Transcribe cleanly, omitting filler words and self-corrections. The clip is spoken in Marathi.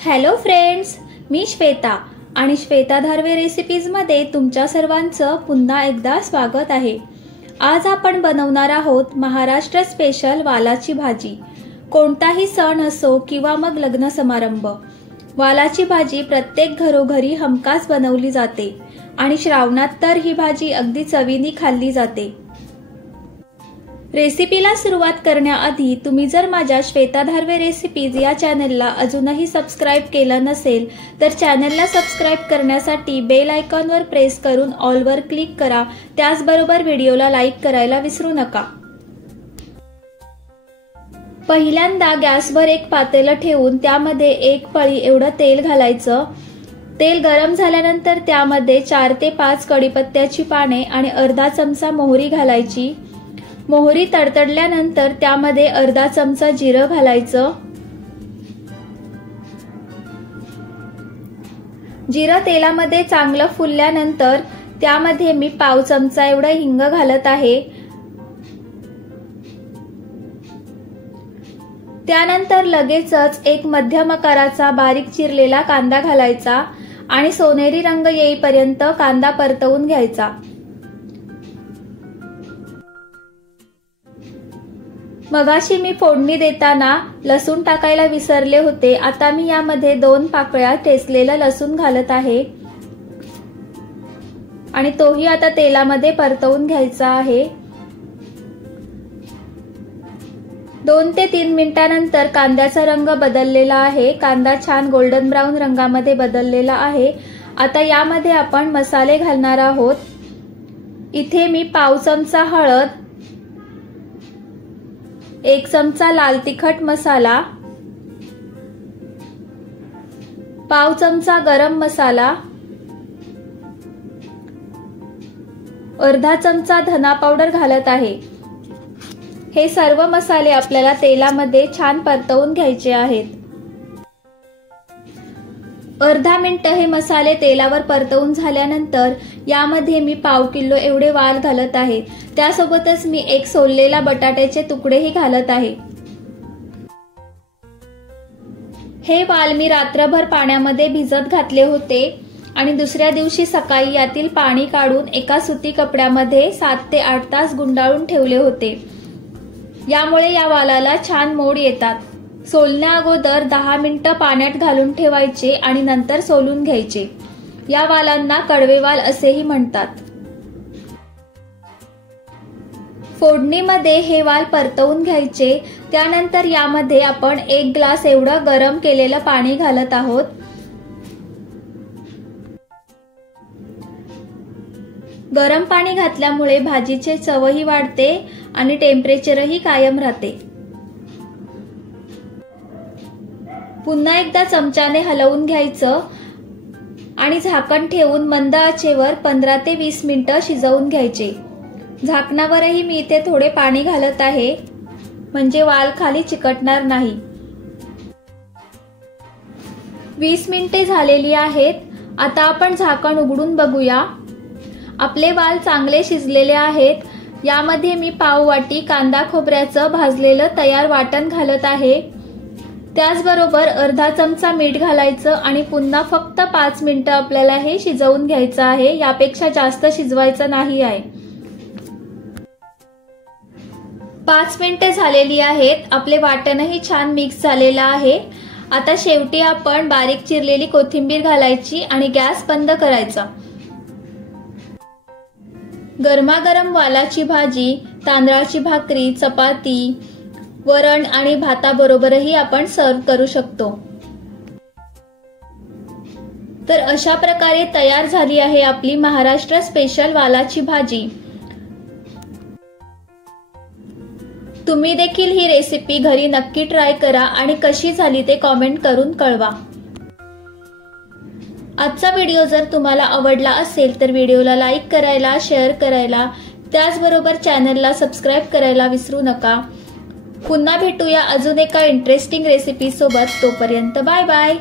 हॅलो फ्रेंड्स, मी श्वेता आणि श्वेता धारवे रेसिपीजमध्ये तुमच्या सर्वांचं पुन्हा एकदा स्वागत आहे। आज आपण बनवणार आहोत महाराष्ट्र स्पेशल वालाची भाजी। कोणताही सण असो किंवा मग लग्न समारंभ, वालाची भाजी प्रत्येक घरोघरी हमखास बनवली जाते आणि श्रावणात तर ही भाजी अगदी चवीने खाल्ली जाते। रेसिपीला सुरुवात करण्याआधी तुम्ही जर माझ्या श्वेता धारवे रेसिपीज या चॅनलला अजूनही सबस्क्राइब केलं नसेल तर चॅनलला सबस्क्राइब करण्यासाठी बेल आयकॉनवर प्रेस करून ऑल वर क्लिक करा। त्याचबरोबर व्हिडिओला लाईक करायला विसरू नका। पहिल्यांदा गॅसवर एक पातेलं ठेवून त्यामध्ये एक पळी एवढं तेल घालायचं। तेल गरम झाल्यानंतर त्यामध्ये 4 ते 5 कढीपत्त्याची पाने आणि अर्धा चमचा मोहरी घालायची। मोहरी तडतडल्यानंतर त्यामध्ये अर्धा चमचा जिरं घालायचं। जिरं तेलामध्ये चांगलं फुलल्यानंतर त्यामध्ये मी पाव चमचा एवढा हिंग घालत आहे। त्यानंतर लगेचच एक मध्यम आकाराचा बारीक चिरलेला कांदा घालायचा आणि सोनेरी रंग येईपर्यंत कांदा परतवून घ्यायचा। मगाशी मी फोडणी देताना लसूण टाकायला विसरले होते। आता मी यामध्ये 2 पाकळ्या ठेचलेला लसूण घालत आहे आणि तोही आता तेलामध्ये परतवून घ्यायचा आहे। 2 ते 3 मिनिटांनंतर कांद्याचा रंग बदललेला आहे। कांदा छान गोल्डन ब्राऊन रंगामध्ये बदललेला आहे। आता यामध्ये आपण मसाले घालणार आहोत। इथे मी पाव चमचा हळद, 1 चमचा लाल तिखट मसाला, पाव चमचा गरम मसाला, अर्धा चमचा धना पावडर घालत आहे। हे सर्व मसाले आपल्याला तेलामध्ये छान परतवून घ्यायचे आहेत। अर्धा मिनिट हे मसाले तेलावर परतवून झाल्यानंतर यामध्ये मी पाव किलो एवढे वाल घालत आहे। त्यासोबतच मी एक सोललेला बटाट्याचे तुकडेही घालत आहे। हे वाल मी रात्रभर पाण्यामध्ये भिजत घातले होते आणि दुसऱ्या दिवशी सकाळी यातील पाणी काढून एका सुती कपड्यामध्ये 7 ते 8 तास गुंडाळून ठेवले होते। यामुळे या वालाला छान मोड येतात। सोलण्या अगोदर 10 मिनिटं पाण्यात घालून ठेवायचे आणि नंतर सोलून घ्यायचे। या वालांना कडवे वाल असेही म्हणतात। फोडणीमध्ये हे वाल परतवून घ्यायचे। त्यानंतर यामध्ये आपण 1 ग्लास एवढं गरम केलेलं पाणी घालत आहोत। गरम पाणी घातल्यामुळे भाजीचे चवही वाढते आणि टेम्परेचरही कायम राहते। पुन्हा एकदा चमच्याने हलवून घ्यायचं आणि झाकण ठेवून मंद आचेवर 15 ते 20 मिनिटं शिजवून घ्यायचे। झाकणावरही मी इथे थोडे पाणी घालत आहे म्हणजे वाल खाली चिकटणार नाही। 20 मिनिटे झालेली आहेत। आता आपण झाकण उघडून बघूया। आपले वाल चांगले शिजलेले आहेत। यामध्ये मी पाव वाटी कांदा खोबऱ्याचं भाजलेलं तयार वाटण घालत आहे। त्याचबरोबर अर्धा चमचा मीठ घालायचं आणि पुन्हा फक्त 5 मिनिटं आपल्याला हे शिजवून घ्यायचं आहे। यापेक्षा जास्त शिजवायचं नाही आहे। 5 मिनिटे झालेली आहेत। आपले वाटणही छान मिक्स झालेलं आहे। आता शेवटी आपण बारीक चिरलेली कोथिंबीर घालायची आणि गॅस बंद करायचा। गरमागरम वालाची भाजी तांदळाची भाकरी, चपाती, वरण आणि भाताबरोबरही आपण सर्व करू शकतो। तर अशा प्रकारे तयार झाली आहे आपली महाराष्ट्र स्पेशल वालाची भाजी। तुम्ही देखील ही रेसिपी घरी नक्की ट्राय करा आणि कशी झाली ते कमेंट करून कळवा। आजचा व्हिडिओ जर तुम्हाला आवडला असेल तर व्हिडिओला लाईक करायला, शेअर करायला, त्याचबरोबर चॅनलला सबस्क्राइब करायला विसरू नका। पुन्हा भेटूया अजून एका इंटरेस्टिंग रेसिपी सोबत। तोपर्यंत बाय बाय।